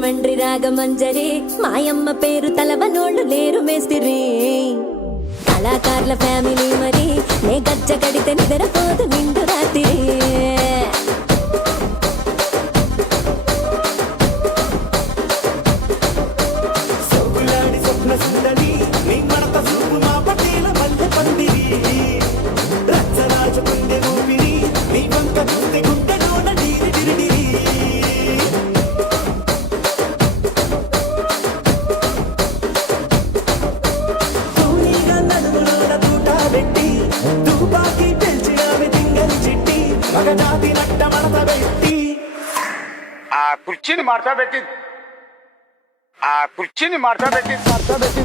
రాజమండ్రి రాగమంజరి మాయమ్మ పేరు తలవనోళ్ళు లేరు మేస్తిరి కళాకారుల ఫ్యామిలీ మరి నే గజ్జ కడితే నిద్రపోదు నిండు రాత్రి కుర్చీని మార్చబెట్టి కుర్చీని మార్చబెట్టి మార్చబెట్టి